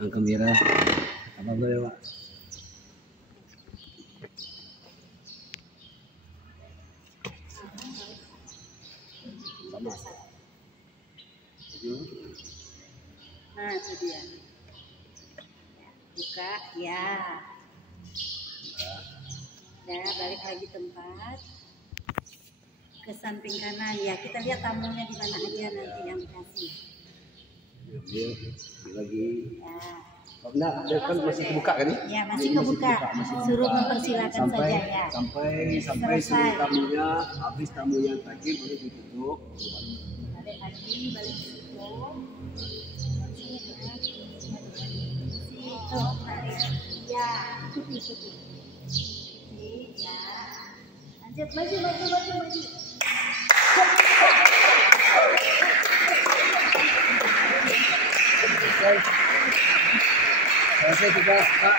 Angka merah. Apa boleh, Pak? Sama. Nah, itu dia. Buka, ya. Ya, balik lagi tempat. Ke samping kanan, ya. Kita lihat tamunya di mana aja nanti yang dikasih. Dia lagi. Ya. Oh, enggak, dia kan masih kebuka kan? Ya, masih kebuka. Suruh mempersilakan saja ya. Sampai seluruh tamunya habis, tamu yang terakhir baru ditutup. Balik lagi, balik ke situ. Ya, ikuti. Ya. Lanjut, maju. Selesai juga, Pak.